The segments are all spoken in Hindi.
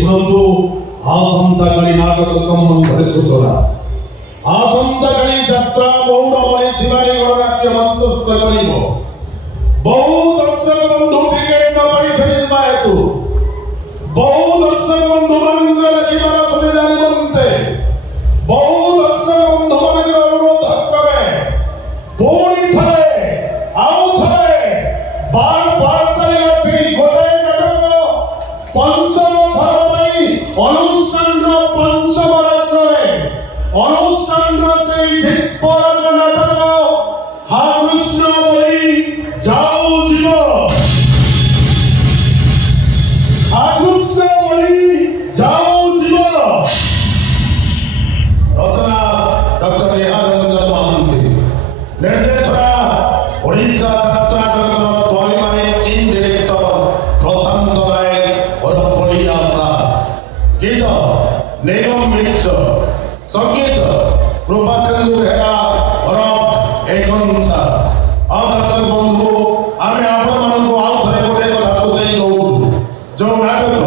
शुणु आसंताकाली नाटक संबंध सूचना आसंताकाली यात्रा मौड़मणि शिवानी गणनाट्य मंचस्थ कर बहु दर्शक बंधु टिकेट न पाई फेरिबा हेतु बहु दर्शक बंधु मान देखिबार सुविधा निमंते बहु दर्शक बंधु मान अनुरोध क्रमे पुणी थरे आउ थरे बार बार चलिया से गोटे नाटक पंचम थर पई अनुष्ठान पंचम राज्य अनुष्ठान से विस्फोरक नाटक हा कृष्ण बोली जाओ जीव हा कृष्ण बोली जाओ जीव रचना डॉक्टर निहार रंजन महांती निर्देशना ओडिशा यात्रा जगत स्वामी माने टीम डायरेक्टर प्रशांत नायक और बढ़िया सा गीत निगम मिश्र संगीत कृपा सिंधु बेहरा और एकन सा दर्शक बंधु आम आपण मानक आउ थे गोटे कथा सूचाई दौचु जो नाटक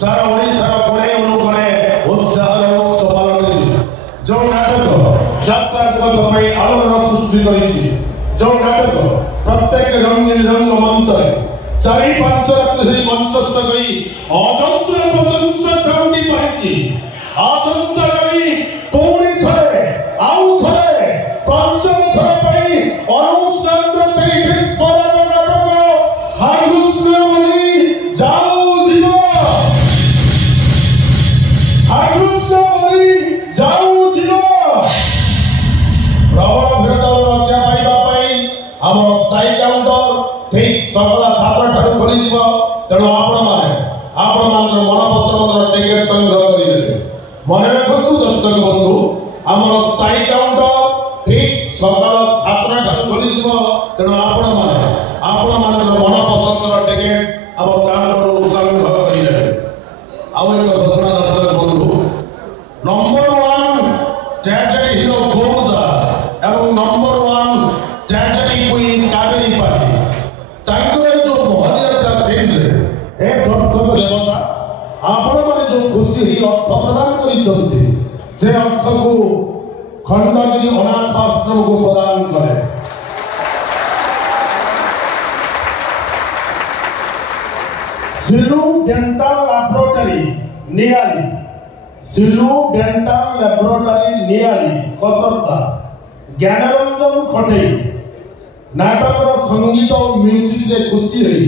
सारा ओडिशार कोणे अनुकोणे उत्साह उत्सव पालन जो नाटक यात्रा जगत आलोड़न सृष्टि करिछि जो नाटक प्रत्येक रंगीन रंग मंच चारि पांच रात्रि मंचस्थ करी अजस्र प्रशंसा साउंडी पाइछि आसंताकाली पुणी थरे आउ थरे पंचम थर पई अनुष्ठान से विस्फोरक नाटक हा कृष्ण बोली जाओ जीव हा कृष्ण बोली जाओ जीव प्रबल भीड़तार रक्षा पाइबा पई हम स्थायी काउंटर ठीक सकाळ 7 ठाରୁ खोली जीव तेणु आपण मान मन पसंदर टिकेट संग्रह करिले मन रखु दर्शक बंधु आम स्थायी काउंटर ठीक सकाळ 7 ठाରୁ खोली जीव तेणु आपण मान मन पसंदर टिकेट आम काउंटर संग्रह करिले आउ एक घोषणा दर्शक बंधु नंबर 1 ट्रेजेडी हिरो गोम दास एवं नंबर 1 ट्रेजेडी क्वीन कावेरी पाही तांकर जो महानियता सीन रे ए दर्शक देवता आपण माने जो खुशी ही अर्थ प्रदान करिसंती से अर्थ को खंडगिरी अनाथ आश्रम को प्रदान करे Silu dental laboratory Niyali Silu dental laboratory Niyali कसरता ज्ञानरंजन खटेई नाटक संगीत और म्यूजिक रे खुशी रही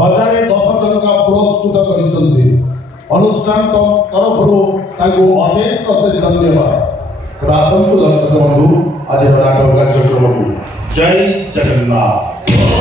1010 टका प्रस्तुत करिसंती अनुष्ठान तरफ अशेष अशेष धन्यवाद आसंतु दर्शक बंधु आज नाटक कार्यक्रम जय जगन्नाथ।